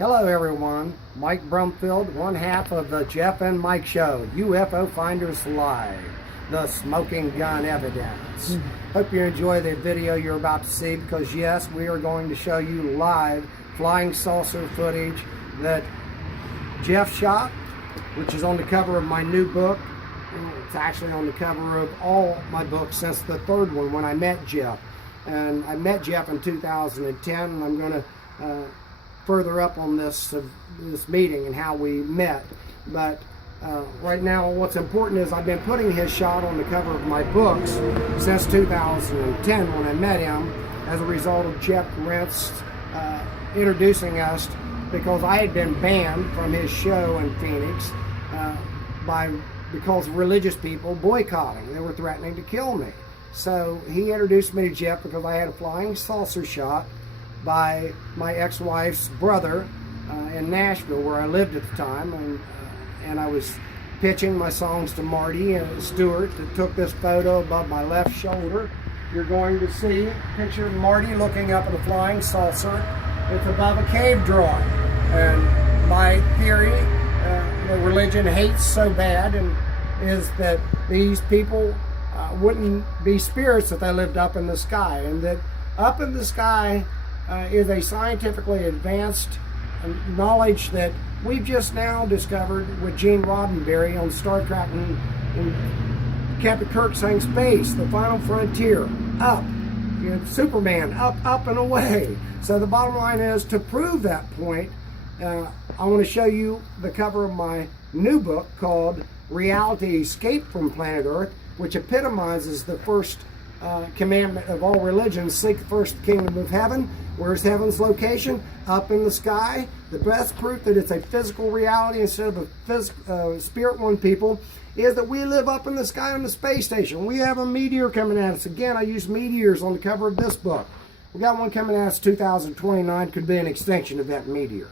Hello everyone, Mike Brumfield, one half of the Jeff and Mike Show, UFO Finders Live, the smoking gun evidence. Hope you enjoy the video you're about to see, because yes, we are going to show you live flying saucer footage that Jeff shot, which is on the cover of my new book. It's actually on the cover of all my books since the third one when I met Jeff. And I met Jeff in 2010, and I'm going to further up on this meeting and how we met. But right now what's important is I've been putting his shot on the cover of my books since 2010 when I met him, as a result of Jeff Rentz introducing us, because I had been banned from his show in Phoenix because religious people boycotting. They were threatening to kill me. So he introduced me to Jeff because I had a flying saucer shot by my ex-wife's brother in Nashville, where I lived at the time, and I was pitching my songs to Marty and Stewart that took this photo above my left shoulder. You're going to see a picture of Marty looking up at a flying saucer. It's above a cave drawing, and my theory, the religion hates so bad, and is that these people wouldn't be spirits if they lived up in the sky, and that up in the sky is a scientifically advanced knowledge that we've just now discovered with Gene Roddenberry on Star Trek and Captain Kirk saying space, the final frontier, up, Superman, up and away. So the bottom line is, to prove that point, I want to show you the cover of my new book called Reality Escape from Planet Earth, which epitomizes the first commandment of all religions: seek the first kingdom of heaven. Where's heaven's location? Up in the sky. The best proof that it's a physical reality instead of a spirit one, people, is that we live up in the sky on the space station. We have a meteor coming at us. Again, I use meteors on the cover of this book. We got one coming at us 2029, could be an extinction of that meteor.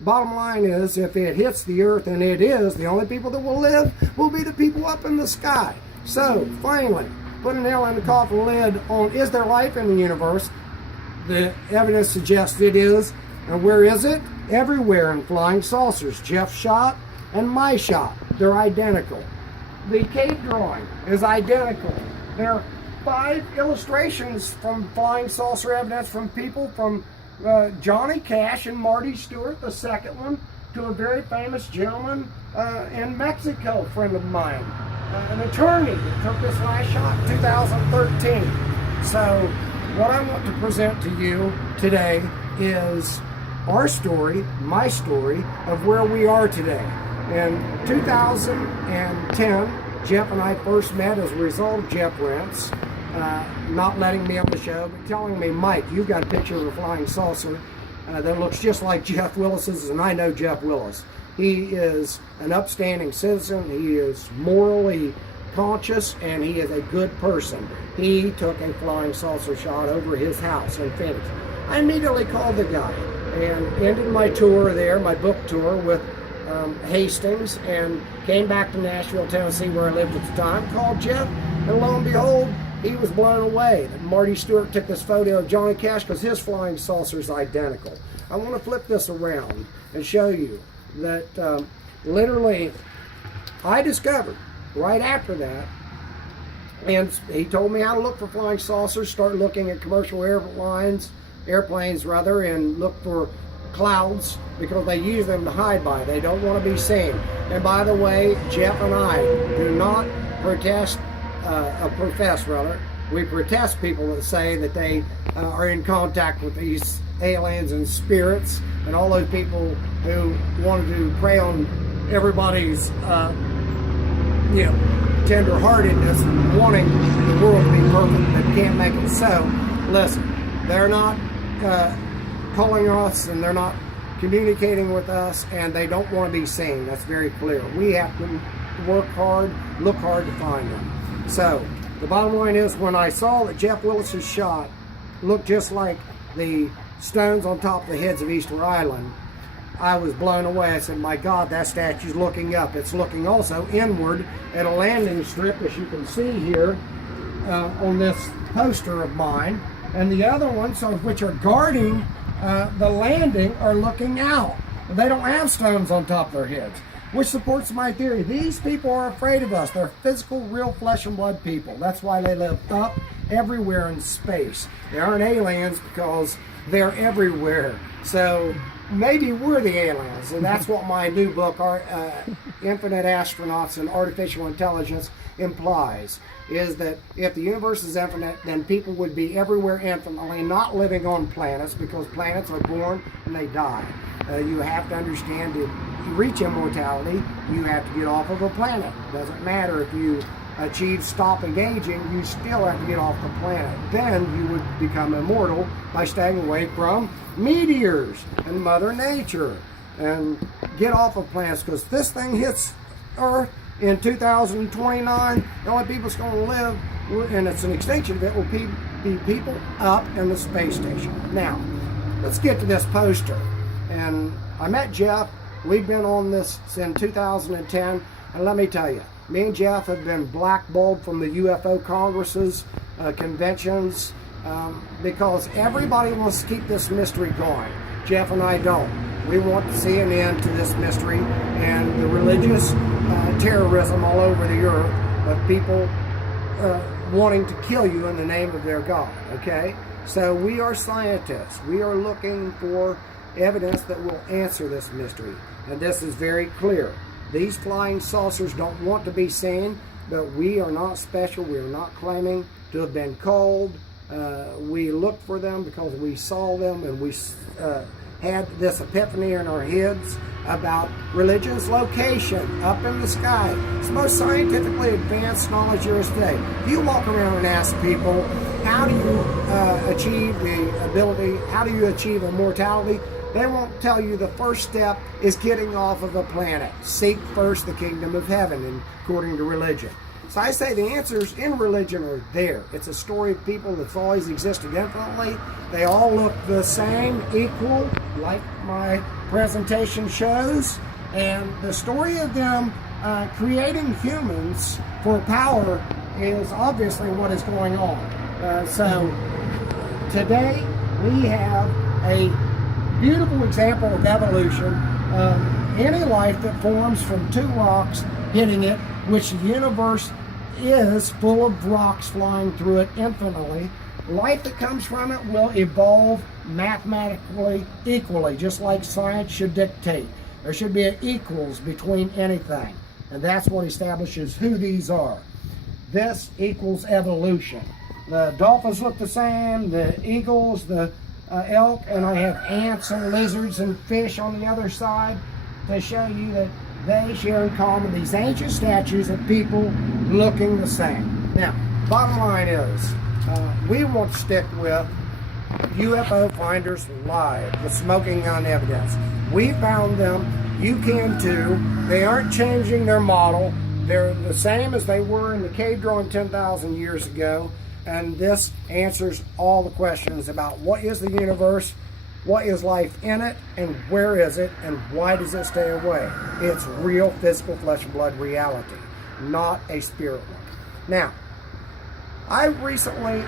Bottom line is, if it hits the earth, and it is, the only people that will live will be the people up in the sky. So, finally, put a nail in the coffin lid on, is there life in the universe? The evidence suggests it is. And where is it? Everywhere in flying saucers. Jeff's shot and my shot, they're identical. The cave drawing is identical. There are 5 illustrations from flying saucer evidence from people, from Johnny Cash and Marty Stewart, the second one, to a very famous gentleman in Mexico, friend of mine, an attorney that took this last shot in 2013. So what I want to present to you today is our story, my story, of where we are today. In 2010, Jeff and I first met as a result of Jeff Rentz not letting me on the show, but telling me, Mike, you've got a picture of a flying saucer that looks just like Jeff Willis's, and I know Jeff Willis. He is an upstanding citizen, he is morally conscious, and he is a good person. He took a flying saucer shot over his house in Phoenix. I immediately called the guy and ended my tour there, my book tour, with Hastings, and came back to Nashville, Tennessee, where I lived at the time, called Jeff, and lo and behold, he was blown away that Marty Stewart took this photo of Johnny Cash, because his flying saucer is identical. I want to flip this around and show you that literally I discovered right after that, and he told me how to look for flying saucers, start looking at commercial airplanes, and look for clouds, because they use them to hide by. They don't want to be seen. And by the way, Jeff and I do not we protest people that say that they are in contact with these aliens and spirits, and all those people who want to prey on everybody's tender-heartedness, wanting the world to be perfect, but can't make it so. Listen, they're not calling us, and they're not communicating with us, and they don't want to be seen. That's very clear. We have to work hard, look hard to find them. So the bottom line is, when I saw that Jeff Willis's shot looked just like the stones on top of the heads of Easter Island, I was blown away. I said, my God, that statue's looking up. It's looking also inward at a landing strip, as you can see here on this poster of mine. And the other ones, which are guarding the landing, are looking out. They don't have stones on top of their heads, which supports my theory. These people are afraid of us. They're physical, real flesh and blood people. That's why they live up everywhere in space. They aren't aliens because they're everywhere. So maybe we're the aliens, and that's what my new book, Infinite Astronauts and Artificial Intelligence, implies, is that if the universe is infinite, then people would be everywhere infinitely, not living on planets, because planets are born and they die. You have to understand, to reach immortality, you have to get off of a planet. It doesn't matter if you achieve stop engaging, you still have to get off the planet. Then you would become immortal by staying away from meteors and Mother Nature and get off of planets, because this thing hits Earth in 2029. The only people that's going to live, and it's an extinction event, will be people up in the space station. Now, let's get to this poster. And I met Jeff. We've been on this since 2010, and let me tell you, me and Jeff have been blackballed from the UFO congresses, conventions, because everybody wants to keep this mystery going. Jeff and I don't. We want to see an end to this mystery and the religious terrorism all over the earth of people wanting to kill you in the name of their God, okay? So we are scientists. We are looking for evidence that will answer this mystery. And this is very clear. These flying saucers don't want to be seen, but we are not special. We are not claiming to have been called. We looked for them because we saw them, and we had this epiphany in our heads about religion's location up in the sky. It's the most scientifically advanced knowledge there is today. If you walk around and ask people, how do you achieve the ability, how do you achieve immortality? They won't tell you the first step is getting off of a planet. Seek first the kingdom of heaven, according to religion. So I say the answers in religion are there. It's a story of people that's always existed infinitely. They all look the same, equal, like my presentation shows. And the story of them creating humans for power is obviously what is going on. So today we have a beautiful example of evolution. Any life that forms from two rocks hitting it, which the universe is full of rocks flying through it infinitely, life that comes from it will evolve mathematically equally, just like science should dictate. There should be an equals between anything, and that's what establishes who these are. This equals evolution. The dolphins look the same, the eagles, the elk, and I have ants and lizards and fish on the other side to show you that they share in common these ancient statues of people looking the same. Now, bottom line is, we want to stick with UFO Finders Live, the smoking gun evidence. We found them. You can too. They aren't changing their model. They're the same as they were in the cave drawing 10,000 years ago. And this answers all the questions about what is the universe, what is life in it, and where is it, and why does it stay away? It's real physical flesh and blood reality, not a spirit one. Now, I recently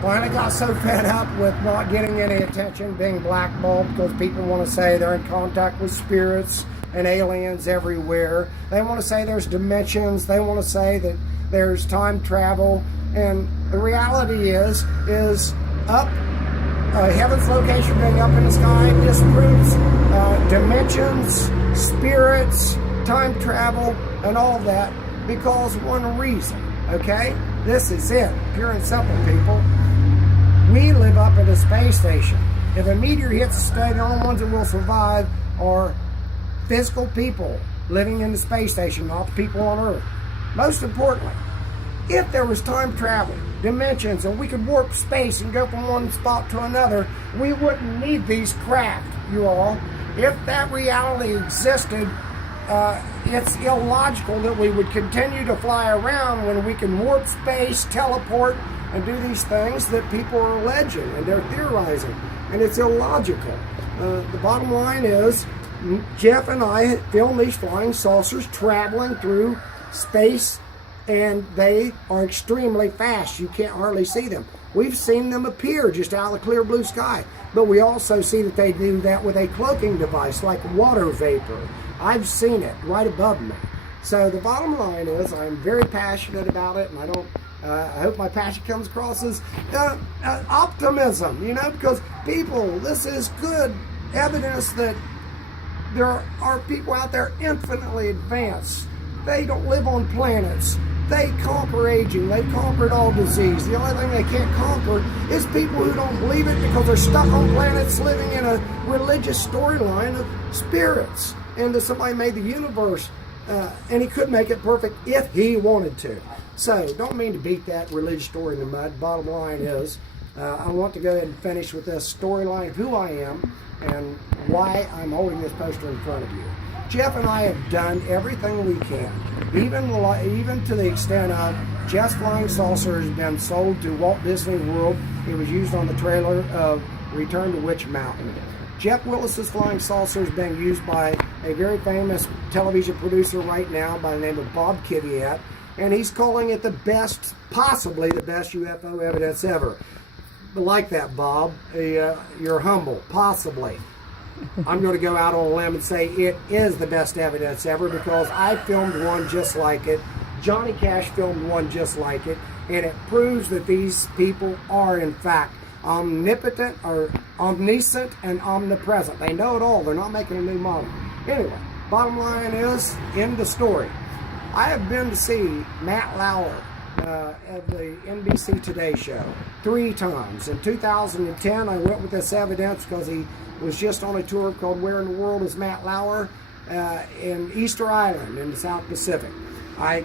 finally got so fed up with not getting any attention, being blackballed, because people want to say they're in contact with spirits and aliens everywhere. They want to say there's dimensions. They want to say that there's time travel, and the reality is up heaven's location being up in the sky disproves dimensions, spirits, time travel, and all of that, because one reason, okay? This is it, pure and simple, people. We live up at a space station. If a meteor hits the state, the only ones that will survive are physical people living in the space station, not the people on Earth. Most importantly, if there was time travel, dimensions, and we could warp space and go from one spot to another, we wouldn't need these craft, you all. If that reality existed, it's illogical that we would continue to fly around when we can warp space, teleport, and do these things that people are alleging and they're theorizing. And it's illogical. The bottom line is, Jeff and I filmed these flying saucers traveling through space, and they are extremely fast. You can't hardly see them. We've seen them appear just out of the clear blue sky. But we also see that they do that with a cloaking device like water vapor. I've seen it right above me. So the bottom line is I'm very passionate about it, and I hope my passion comes across as optimism, because people, this is good evidence that there are people out there infinitely advanced. They don't live on planets. They conquer aging. They've conquered all disease. The only thing they can't conquer is people who don't believe it because they're stuck on planets living in a religious storyline of spirits. And that somebody made the universe, and he could make it perfect if he wanted to. So, don't mean to beat that religious story in the mud. Bottom line is, I want to go ahead and finish with this storyline of who I am and why I'm holding this poster in front of you. Jeff and I have done everything we can, even to the extent of Jeff's Flying Saucer has been sold to Walt Disney World. It was used on the trailer of Return to Witch Mountain. Jeff Willis's Flying Saucer is being used by a very famous television producer right now by the name of Bob Kiviat, and he's calling it the best, possibly the best UFO evidence ever. Like that, Bob. You're humble, possibly. I'm going to go out on a limb and say it is the best evidence ever because I filmed one just like it. Johnny Cash filmed one just like it, and it proves that these people are, in fact, omnipotent or omniscient and omnipresent. They know it all. They're not making a new model. Anyway, bottom line is, end the story. I have been to see Matt Lauer of the NBC Today Show 3 times. In 2010, I went with this evidence because he was just on a tour called Where in the World is Matt Lauer in Easter Island in the South Pacific. I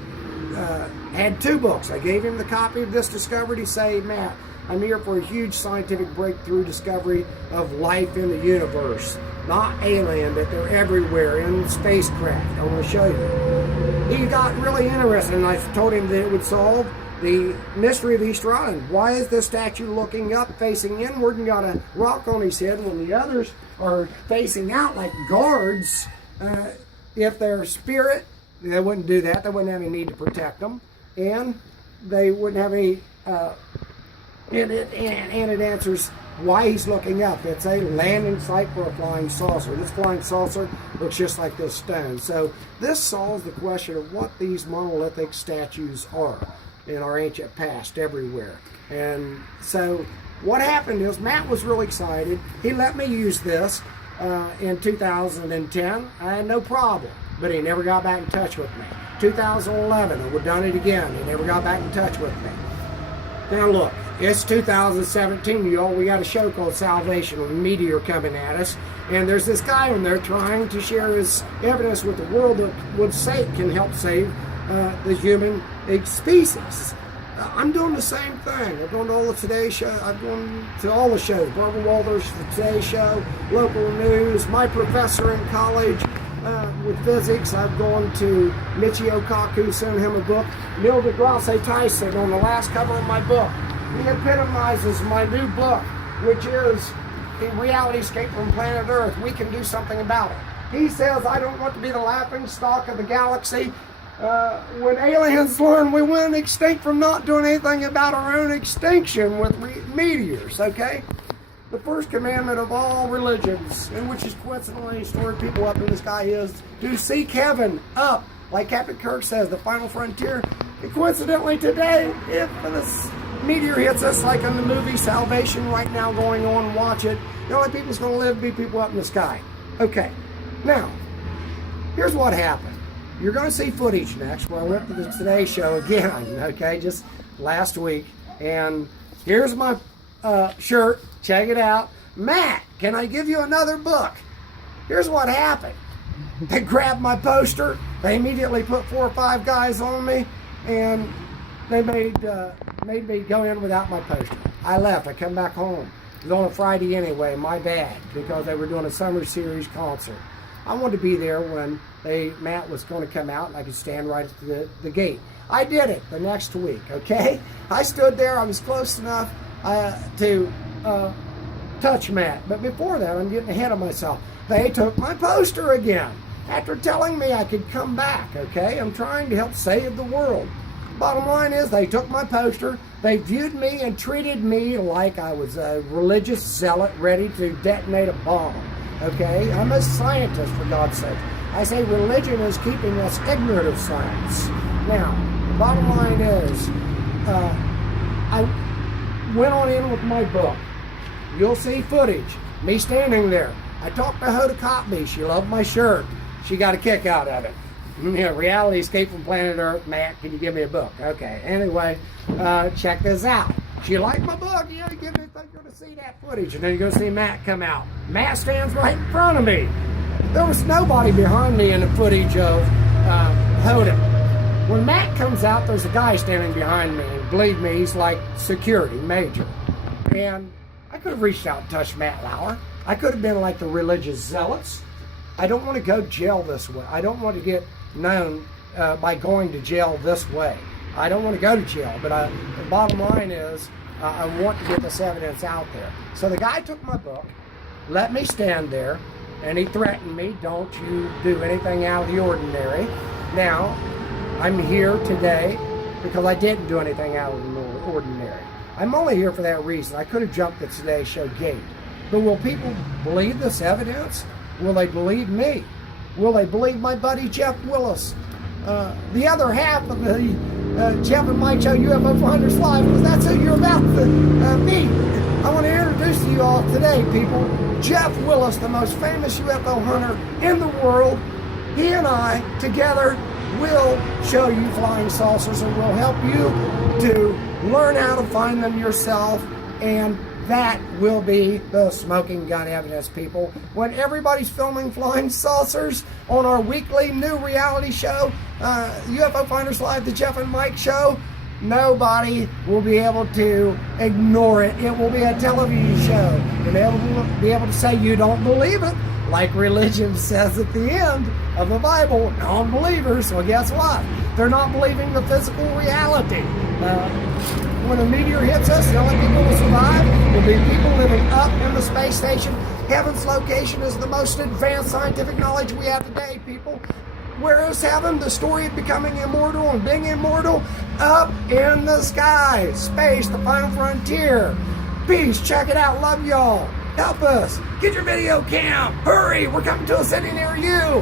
had 2 books. I gave him the copy of this discovery to say, Matt, I'm here for a huge scientific breakthrough discovery of life in the universe. Not alien, but they're everywhere in spacecraft. I want to show you. He got really interested, and I told him that it would solve the mystery of Easter Island. Why is this statue looking up, facing inward, and got a rock on his head when the others are facing out like guards? If they're spirit, they wouldn't do that. They wouldn't have any need to protect them. And they wouldn't have any... And it answers why he's looking up. It's a landing site for a flying saucer. This flying saucer looks just like this stone. So this solves the question of what these monolithic statues are in our ancient past everywhere. And so what happened is Matt was really excited. He let me use this in 2010. I had no problem, but he never got back in touch with me. 2011, I would have done it again. He never got back in touch with me. Now look, it's 2017, y'all. We got a show called Salvation with a meteor coming at us. And there's this guy in there trying to share his evidence with the world that can help save the human species. I'm doing the same thing. I'm going to all the Today Show. I'm going to all the shows. Barbara Walters, the Today Show, local news, my professor in college with physics. I've gone to Michio Kaku, sent him a book. Neil deGrasse Tyson on the last cover of my book. He epitomizes my new book, which is The Reality Escape from Planet Earth. We can do something about it. He says, I don't want to be the laughing stock of the galaxy. When aliens learn we went extinct from not doing anything about our own extinction with meteors, okay? The first commandment of all religions, in which is coincidentally stored people up in the sky, is to seek heaven up. Like Captain Kirk says, the final frontier. And coincidentally today, if this meteor hits us like in the movie Salvation right now going on, watch it, the only people that's going to live be people up in the sky. Okay, now, here's what happened. You're going to see footage next where I went to the Today Show again, okay, just last week. And here's my shirt. Check it out. Matt, can I give you another book? Here's what happened. They grabbed my poster. They immediately put 4 or 5 guys on me, and they made me go in without my poster. I left. I come back home. It was on a Friday anyway. My bad, because they were doing a summer series concert. I wanted to be there when Matt was going to come out, and I could stand right at the gate. I did it the next week, okay? I stood there. I was close enough to touch Matt. But before that, I'm getting ahead of myself. They took my poster again after telling me I could come back, okay? I'm trying to help save the world. Bottom line is, they took my poster, they viewed me and treated me like I was a religious zealot ready to detonate a bomb. Okay? I'm a scientist, for God's sake. I say religion is keeping us ignorant of science. Now, the bottom line is, I went on in with my book. You'll see footage, me standing there. I talked to Hoda Kotb. She loved my shirt. She got a kick out of it. Yeah, Reality Escape from Planet Earth. Matt, can you give me a book? Okay, anyway, check this out. She liked my book. Yeah, you're going to see that footage. And then you're going to see Matt come out. Matt stands right in front of me. There was nobody behind me in the footage of Hoda. When Matt comes out, there's a guy standing behind me. And believe me, he's like security, major. And I could have reached out and touched Matt Lauer. I could have been like the religious zealots. I don't want to go to jail this way. I don't want to get known by going to jail this way. I don't want to go to jail, but the bottom line is I want to get this evidence out there. So the guy took my book, let me stand there, and he threatened me, don't you do anything out of the ordinary. Now, I'm here today because I didn't do anything out of the ordinary. I'm only here for that reason. I could have jumped the Today Show gate. But will people believe this evidence? Will they believe me? Will they believe my buddy Jeff Willis? The other half of the Jeff and Mike Show, UFO Finders Live, because that's who you're about to meet. I want to introduce to you all today, people, Jeff Willis, the most famous UFO hunter in the world. He and I, together, will show you flying saucers and will help you to learn how to find them yourself, and that will be the smoking gun evidence, people. When everybody's filming flying saucers on our weekly new reality show, UFO Finders Live, the Jeff and Mike Show, nobody will be able to ignore it. It will be a television show. You'll be able to say you don't believe it, like religion says at the end of the Bible, non-believers. Well, guess what? They're not believing the physical reality. When a meteor hits us, the only people who survive will be people living up in the space station. Heaven's location is the most advanced scientific knowledge we have today, people. Where is heaven? The story of becoming immortal and being immortal? Up in the sky. Space, the final frontier. Peace. Check it out. Love y'all. Help us. Get your video cam. Hurry. We're coming to a city near you.